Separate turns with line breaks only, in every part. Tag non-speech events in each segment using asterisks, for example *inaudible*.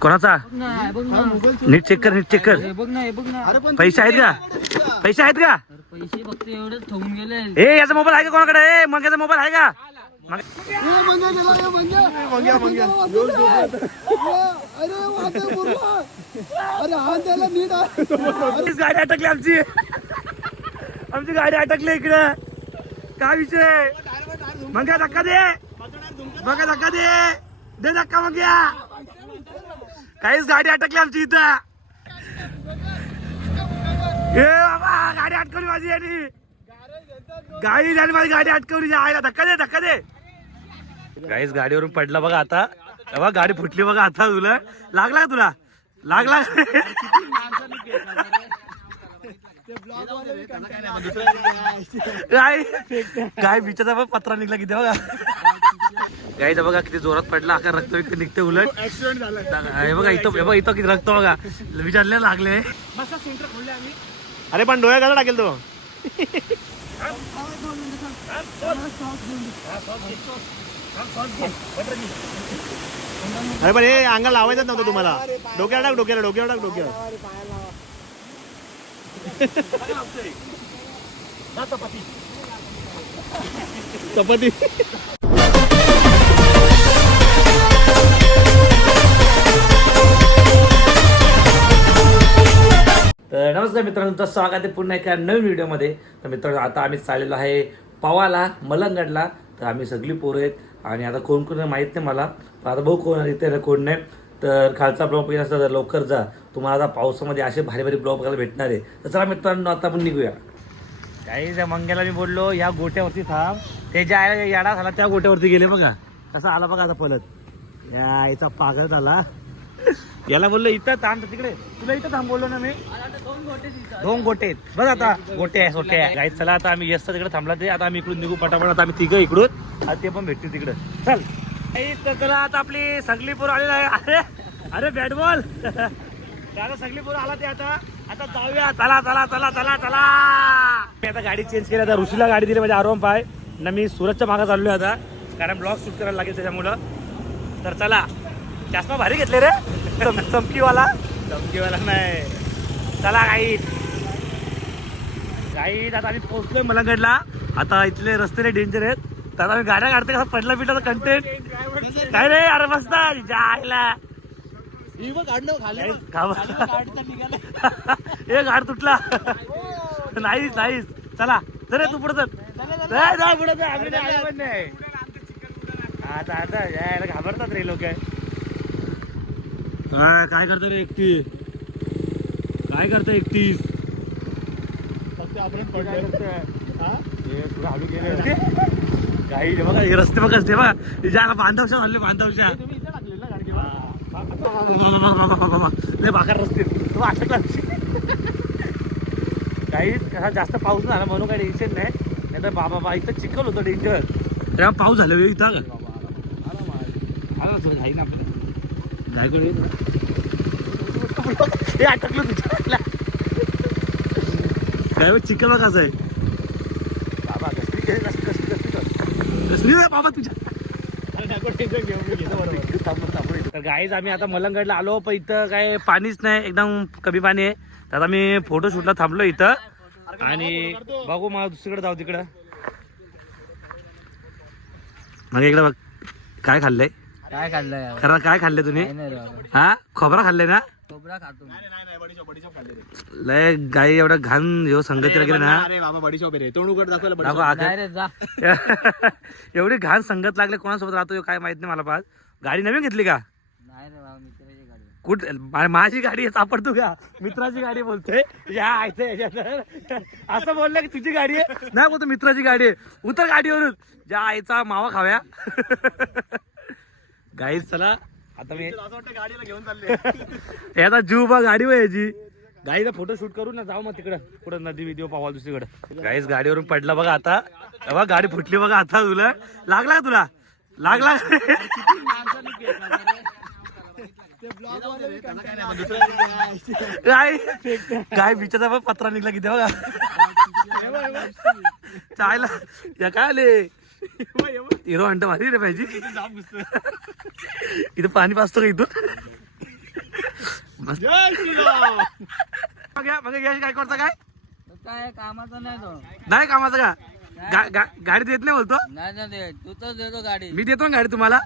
कोणाचा? नीट चेक कर नीट चेक कर.
हे बघ ना हे बघ ना.
अरे पण
पैसे आहेत का? पैसे आहेत का?
अरे पैसे फक्त एवढेच ठेवून गेले.
ए याचा मोबाईल आहे का कोणाकडे? ए मग याचा मोबाईल आहे का?
मंग्या मंग्या. मंग्या, मंग्या.
गाडी अटकली आमची. आमची गाडी अटकली इकडे. काय विषय? मग काय धक्का दे. मग काय धक्का दे. दे धक्का मग या काहीच गाडी अटकली आमची इथं. ए बाबा गाडी अटकवली माझी यांनी. गाडी झाली माझी गाडी अटकवली. आयला धक्का दे धक्का दे. काहीच गाडीवरून पडला बघा आता. तेव्हा गाडी फुटली बघा आता तुला. लागला का तुला? लागला काय काय बिचाचा पत्रा निघला किती बघा गायचा बघा किती जोरात पडला. आकार रक्त विक्त निघते उलट. हे बघा इथं हे बघा इथं किती रक्त बघा. विचारले लागले. अरे पण डोळ्या कसा टाकेल तो. अरे पण हे अंगा लावायचं नव्हतं तुम्हाला. डोक्याला टाक डोक्याला डोक्याला टाक डोक्याला. चपाती. नमस्कार मित्रांनो तुमचं स्वागत आहे पुन्हा एका नवीन व्हिडिओमध्ये. तर मित्रांनो आता आम्ही चाललेलो आहे पवाला मलंगडला. तर आम्ही सगळी पोरं आहेत आणि आता कोण कोण माहीत नाही मला. पण आता भाऊ कोण आहे, इथे कोण नाही. तर खालचा ब्लॉग बघितला असता तर लवकर जा. तुम्हाला आता पावसामध्ये असे भारी भारी ब्लॉग बघायला भेटणार आहे. तर चला मित्रांनो आता आपण निघूया. काही त्या मंग्याला मी बोललो या गोट्यावरती थांब. ते ज्या याडा झाला त्या गोट्यावरती गेले बघा. कसा आला बघा आता पलत या याचा पागल झाला. याला बोललो इथं थांब तिकडे. तुला इथं थांब बोललो ना मी. दोन गोटे आहेत. बघ आता. गोटे आहे सोटे आहे. गाईत चला आता आम्ही यस्त तिकडे थांबला ते. आता आम्ही इकडून निघू पटापट. आता आम्ही तिघं इकडून. आता ते पण भेटतील तिकडे. चल. तर चला आता आपली सगळी पोरं आलेली आहे. अरे अरे बॅट बॉल त्याला सगळी पोरं आला ते आता. आता जाऊया. चला चला चला चला चला. मी आता गाडी चेंज केली. आता ऋषीला गाडी दिली म्हणजे आरोम पाय. ना मी सुरतच्या मागे चाललोय आता. कारण ब्लॉग शूट करायला लागेल त्याच्यामुळं. तर चला. चष्मा भारी घेतले रे. चम- चमकीवाला? चमकीवाला नाही. चला काही काही आता आम्ही पोहोचलोय मलंगडला. आता इथले रस्ते डेंजर आहेत. तर आता आम्ही गाड्या काढते कसा पडला पिटला कंटेंट काय रे अरे मस्त जायला.
ही बघ, काढलं खाली बघ. *laughs*
ए गाड तुटला. नाहीच नाहीच चला चल तू पुढे पुढे आता आता यायला घाबरतात रे लोक. काय काय करतो रे एकटी? काय करतो एकटीस
फक्त आपण. हा?
काही नाही बघा हे रस्ते बघा रस्ते बघा. हे ज्याला बांधवशा झाले बांधवशा.
तुम्ही इथं टाकलेलं ना गाडी
लय भाकर रस्ते. तो अटकला काही कसा जास्त पाऊस झाला म्हणून काही टेन्शन नाही. नाही तर बाबा बा इथं चिखल होतं डेंजर तेव्हा पाऊस झाला वेळ इथं. आला तो घाई ना आपलं येतो. हे अटकलं तुझ्या काय बघा कसं आहे. बाबा कसली बाबा तुझ्या? तर गाईज आम्ही आता मलंगडला आलो पण इथं काय पाणीच नाही एकदम कमी पाणी आहे. तर आता मी फोटो शूटला थांबलो इथं. आणि बघू मला दुसरीकडे जाऊ तिकडं. मग इकडे बघ काय खाल्लंय?
काय यार?
खरं काय खाल्लंय तुम्ही. हा? खोबरा खाल्लंय ना?
खोबरा खातो मी.
लय गाई एवढा घाण ह्यो संगती वगैरे ना?
अरे बाबा तोंड उघड दाखवलं *laughs*
एवढी घाण संगत लागले कोणासोबत राहतो काय माहीत नाही मला पास गाडी नवीन घेतली का?
नाही रे बाबा मित्राची गाडी.
कुठ मा- माझी गाडी आहे, सापडतो का? मित्राची गाडी बोलते या आयचं. असं बोललं की तुझी गाडी आहे. नाही बोलतो मित्राची गाडी आहे. उतर गाडीवरून. ज्या आईचा मावा खाव्या *laughs* गाई चला. आता मी
असं वाटतं गाडीला घेऊन चालले. *laughs*
याचा जीव बा गाडी यायची गाईचा फोटो शूट करू ना जाऊ मग तिकडं. कुठं नदी विधी पावा दुसरीकडे. गाईच गाडीवरून पडला बघा आता. बघा गाडी फुटली बघा आता तुला. लागला का तुला? लागला? काय काय पण पत्रा निघला किती बघा. चायला या काय आले? हिरो अंड मारी रे पाहिजे इथं पाणी पाचतो का इथून. मग यश काय करता काय?
तो काय कामाचा नाही तो.
नाही कामाचं का? गा- गा- गाडी देत नाही बोलतो?
नाही ना दे तू तर देतो गाडी.
मी देतो ना गाडी तुम्हाला.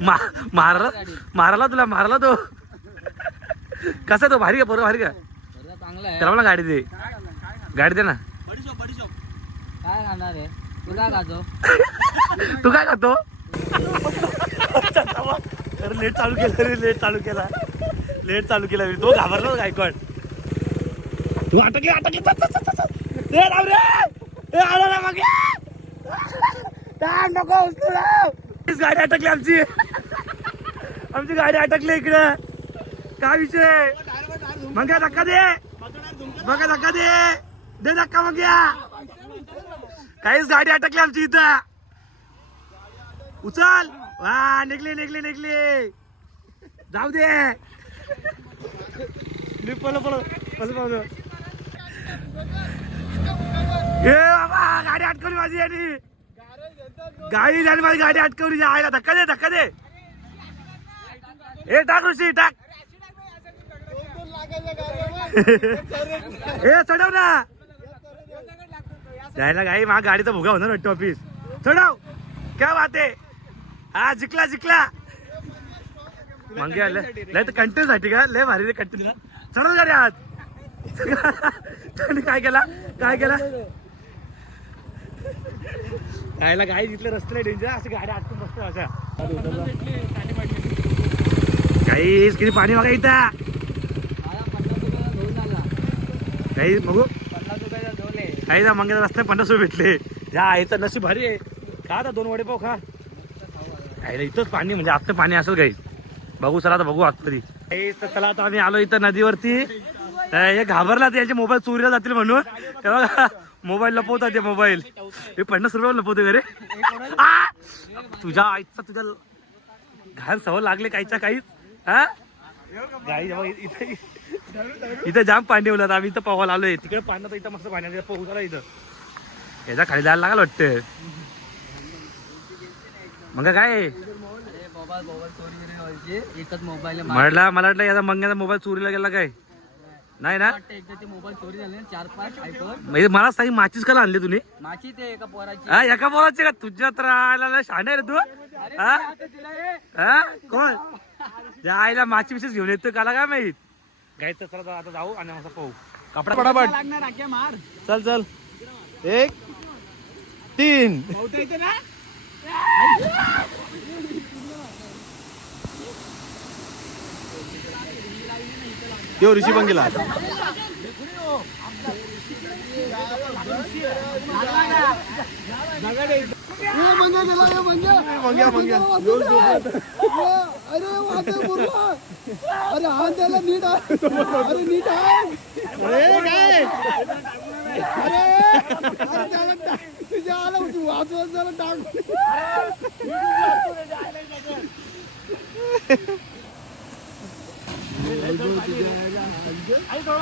मा- मारला मारला तुला मारला तो. कसा तो? भारी का बरोबर भारी का
बरं, चांगला आहे.
त्याला मला गाडी दे. गाडी दे ना.
काय खाणार आहे? तू काय खातो? *laughs*
तू काय खातो? अरे लेट चालू केलं रे लेट चालू केला. लेट चालू केला रे. तो घाबरला गायकवाड तू अटकली अटकली. ए, राम रे! ए, आला ना मागे. थांब, नको उचलू राव. हीच गाडी अटकली आमची. आमची गाडी अटकली इकडे. काय विषय? मग काय धक्का दे. मग काय धक्का दे. दे धक्का मग या. काहीच गाडी अटकली आमची इथं. उचल. वा निघली निघली निघली. जाऊ दे. मी पळ पळ पळ पळ. ए बाबा गाडी अटकवली माझी यांनी. गाडी झाली माझी गाडी अटकवली आयला धक्का दे धक्का दे. ए टाक ऋषी टाक. *laughs* ए चढव ना. जायला गाई मा गाडीचा भुगा होणार वाटतं ऑफिस चढव काय बात आहे? हा जिंकला जिंकला. मग लय तर कंटेन साठी का? लय भारी कंटेन चढव गाडी आत त्यांनी काय केला? काय केला? जायला गाई जिथले रस्ते डेंजर असे गाड्या अटकून बसतो अशा. काही किती पाणी बघा इथं. काही बघू. काही जा मग रस्ते पन्नास रुपये भेटले. या आईचं नशीब भारी आहे. का आता दोन वडेपाव खा. आईला इथंच पाणी म्हणजे आत्ता पाणी असेल काही बघू चला आता बघू आत तरी तर चला आता आम्ही आलो इथं नदीवरती. हे घाबरला ते मोबाईल चोरीला जातील म्हणून. तेव्हा मोबाईल लपवतात ते मोबाईल. हे पन्नास रुपये लपवते घरे. तुझ्या आईचा तुझ्या घाण सवय लागले काहीच्या काहीच. हा? गाई इथं जाम पाणी ठेवलं आम्ही इथं पवायला आलोय. तिकडे पाण्यात इथं मस्त पाण्यात पाऊस आला इथं. याच्या खाली जायला लागला वाटतं मग काय? म्हटलं मला वाटलं याचा मंग्याचा मोबाईल चोरीला गेला काय? नाही ना?
मोबाईल चोरी झाले चार पाच
म्हणजे मला सांग माचीच कला आणली तुम्ही
माची ते एका पोराची
हा एका बोलायचे का? तुझ्या तर आयला शाणे रे तू. हा? हा? कोण? त्या आईला माची विशेष घेऊन येतो काला काय माहीत? गायचं चला आता जाऊ आणि मस्त पाहू. कपडा
पटापट.
लागणार आख्या मार.
चल चल. एक तीन. यो ऋषी पण गेला मंग्या मंग्या
अरे अरे हा त्याला नीट आहे. अरे नीट आहे.
अरे काय?
अरे अरे त्याला टाक- तुझ्या आला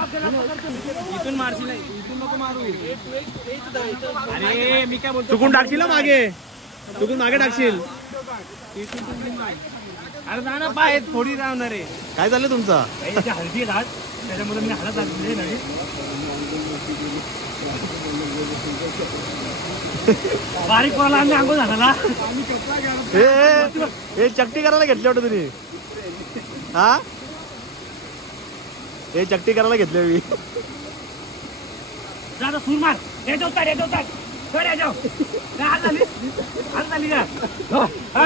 इथून मारशील इथून नको मारू. अरे मी काय बोलतो?
चुकून टाकशील ना मागे? चुकून मागे टाकशील?
अरे ना पाय थोडी राहणार आहे.
काय झालं तुमचा?
याची हळदी आहे आज त्याच्यामुळे मी हळद आणली नवीन. बारीक कोणाला आणली आंघोळ झाला ना
हे हे, हे चकटी करायला घेतले वाटतं तुम्ही? हा? हे चकटी करायला घेतले मी.
जा आता सूर मार. याच्या उतार याच्या उतार कर याच्या हात झाली हात झाली का हो, हा.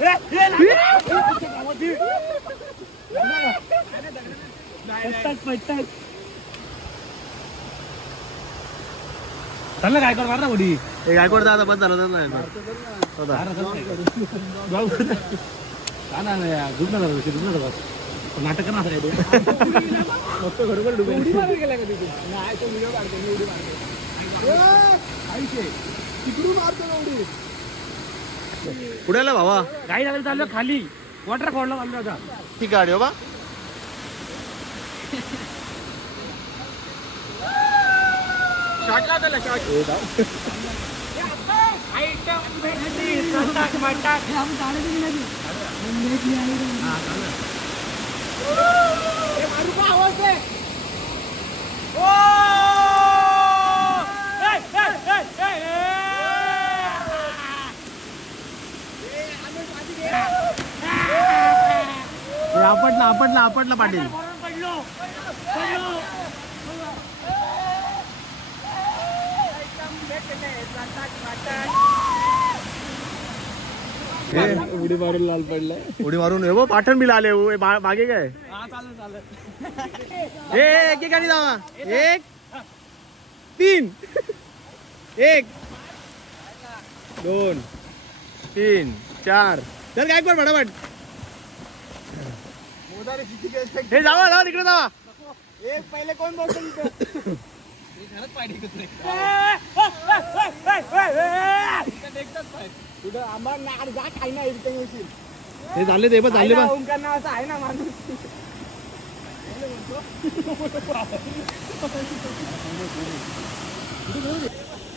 ए, ए, लागली. पटकन, नाटक करणार बाबा फक्त घरोघर उडी
का
व्हिडिओ काढतो मी उडी मारतो
तिकडून मारतो
ना उडी. भावा?
काही झालं चाललं खाली. वॉटर फोडला चाललं आता.
ठीक आहे बा. शॉटला त्याला शॉट मटाक. हम गाडी नाही. आपटला आपटला आपटला पाटील.
उडी मारून लाल पडलाय.
उडी मारून. ये पाठण बिल आले हो, मागे काय? ए एक एक गाडी जावा. एक तीन. एक दोन तीन चार. चल काय पण फटाफट. हे जावा जावा तिकडे जावा.
एक पहिले कोण बसतो जा काही येशील.
हे झाले ते बघ झाले बघ.
ओंकार नावाचा आहे ना माणूस.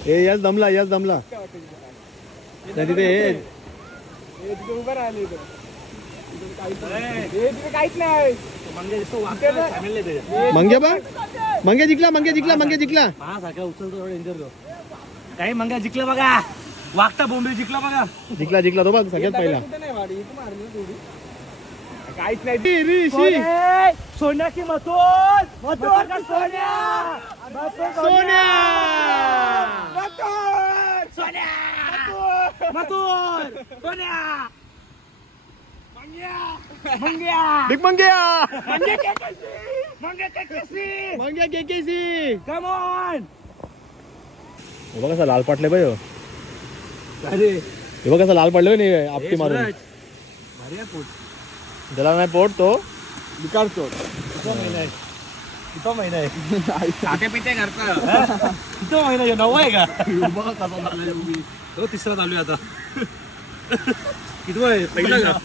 हे याच दमला याच दमला. तिथे हे.
तिथे उभं राहिले इथं इथं काहीच नाही. तिथे काहीच नाही
मंगे बा मंग्या जिंकला मंग्या जिंकला मंग्या जिंकला.
थोडं काही मंग्या जिंकला बघा. वागता बोंबे जिंकला बघा.
जिंकला जिंकला तो बघ सगळ्यात पहिला.
काहीच नाही. ऋषी!
सोन्याची मतोल! का सोन्या?
सोन्या!
मतोल सोन्या!
सोन्या! मंग्या मंग्या! मंग्या!
मंग्या मंगे KKC
Mangya KKC
come on
हे बघ कसा लाल पाटले बाई हो.
अरे.
हे बघ कसा लाल पडले नाही आपटी मारून. त्याला नाही पोट तो
विकारचो
किती महिना आहे. खाते पिते करता किती महिना आहे. *laughs* *laughs* नवा आहे का? बघा कसा तो तिसरा चालू आहे आता. *laughs* किती आहे? पहिला का?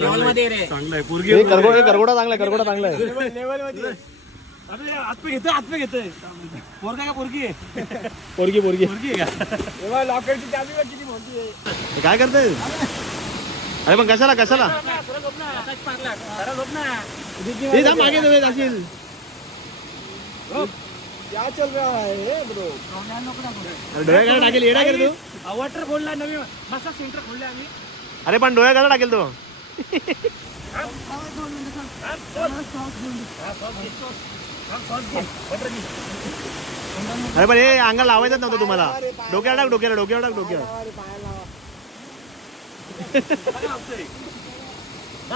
चांगला आहे. पोरगी
हे करगोडा हे करगोडा चांगला आहे करगोडा चांगला आहे.
अरे आत्मे घेतोय आत्मे घेतोय. पोरगा का पोरगी? आहे
पोरगी पोरगी.
पोरगी आहे का?
तेव्हा लॉकरची चाबी बघ किती मोठी आहे.
हे काय करते अरे पण कशाला कशाला? हे जा मागे तुम्ही जाशील.
क्या चल रहा है ब्रो
अरे डोळ्या कसा टाकेल येडा कर तू.
वॉटर खोलला नवीन. मस्त सेंटर खोलले आम्ही.
अरे पण डोळ्या कसा टाकेल तो. अरे पण हे अंगाला लावायचं नव्हतं तुम्हाला. डोक्याला टाक डोक्याला डोक्याला टाक डोक्याला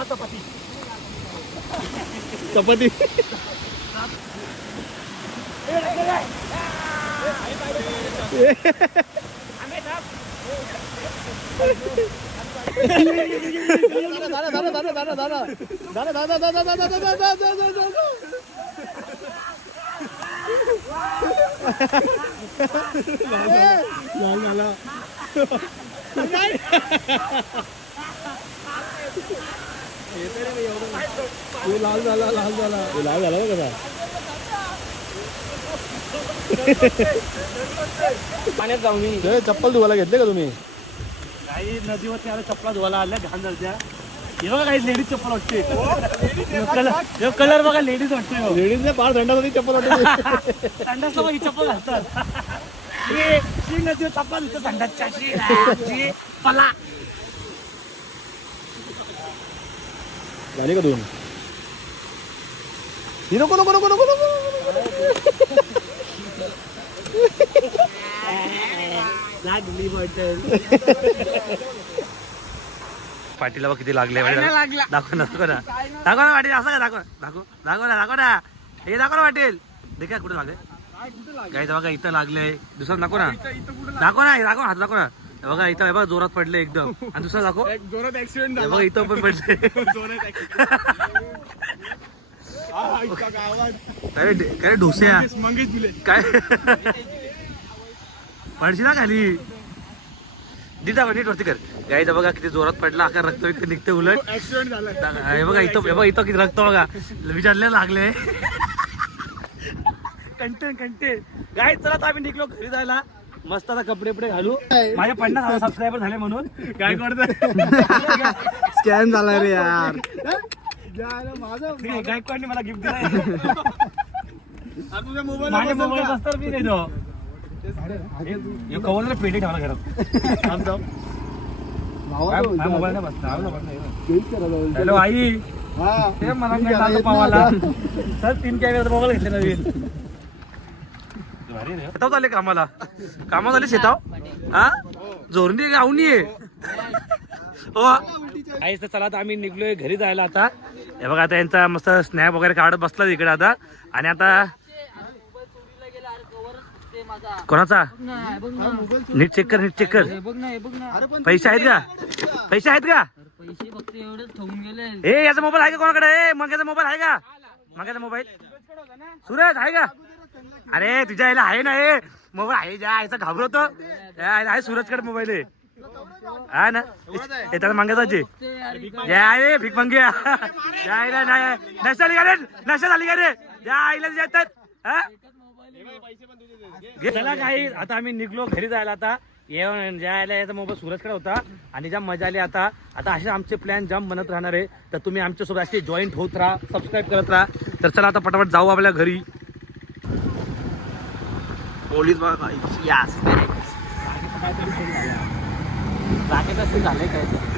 चपाती चपाती. लॉंग झाला
लाल झाला लाल झाला
लाल झाला बघ कसा
पाण्यात जाऊन
चप्पल धुवायला घेतले का तुम्ही?
काही नदीवरती आल्या चपला धुवायला आल्या घाण हे बघा काही लेडीज चप्पल वाटते कलर कलर बघा लेडीज वाटते हो.
लेडीजने फार थंडासाठी चप्पल वाटते
बघ ही चप्पल घालतात. हे, शी नदीवर चप्पल शी, पला.
झाली का दोन ही नको नको नको नको नको.
लागली बॉटल पाटीला बघ किती लागले?
लागला.
दाखव ना दाखव ना. दाखव ना पाटील असं का दाखव? दाखव दाखव ना दाखव ना. हे दाखव ना पाटील. देखा कुठे लागले काही बघा इथं लागले दुसरं दाखव ना. दाखव ना दाखव हात दाखव ना. बघा इथं बघा जोरात पडले एकदम. आणि दुसरं दाखव.
जोरात ऍक्सिडेंट
बघा इथं पण पडले. काय काय
दिले.
काय? पडशी ना खाली. नीट आपण नीट वरती कर. गाईचा बघा किती जोरात पडला. आकार रक्त विक्त निघते उलट. हे बघा इथं हे बघा इथं किती रक्त बघा. विचारले लागले. कंटेंट कंटेंट काय चला आता आम्ही निघलो घरी जायला. मस्त आता कपडे बिपडे घालू. माझे पन्नास हजार सबस्क्रायबर झाले म्हणून. काय *laughs* करतोय?
स्कॅन झाला रे यार. *laughs* माझा
गायकवाडने मला गिफ्ट दिला.
तुझ्या *laughs* मोबाईल
माझ्या मोबाईल बसतर मी नाही तो कवरला पेटी ठेवला घरात. मोबाईल नाही बसणार हॅलो आई. ते मला काय पावाला. सर तीन कॅमेरा मोबाईल घेतले नवीन. शेताव झाले कामाला कामा झाले शेताव हा? जोरणी गावणी हो. आईच तर चला आता आम्ही निघलोय घरी जायला आता. हे बघा आता यांचा मस्त स्नॅप वगैरे काढत बसला इकडे आता. आणि आता
मोबाईल चोरीला गेला अरे कवरच ते माझा
कोणाचा? नीट चेक कर नीट चेक कर.
हे बघ ना हे बघ ना.
पैसे आहेत का? पैसे आहेत का?
अरे पैसे फक्त एवढेच ठेवून गेले.
ए याचा मोबाईल आहे का कोणाकडे? ए मंग्याचा मोबाईल आहे का? मंग्याचा मोबाईल. सूरज आहे का? अरे तुझ्या याला आहे ना ए. मोबाईल आहे ज्या याचा घाबरवतो. या, आहे सूरजकडे मोबाईल आहे हा ना? ए, त्याला मागायचे
ते अरे
या आहे भीक मंगे या आईला नाही. नशा झाली का रे? नशा झाली का रे? या आईला येतात हा. चला काही आता आम्ही निघलो घरी जायला आता. येऊन जायला याचा मोबाईल सूरजकडे होता. आणि जाम मजा आली आता. आता असे आमचे प्लॅन जाम बनत राहणार आहे. तर तुम्ही आमच्यासोबत असे जॉईंट होत राहा सबस्क्राईब करत राहा. तर चला आता पटापट जाऊ आपल्या घरी. पोलीस झाले काय?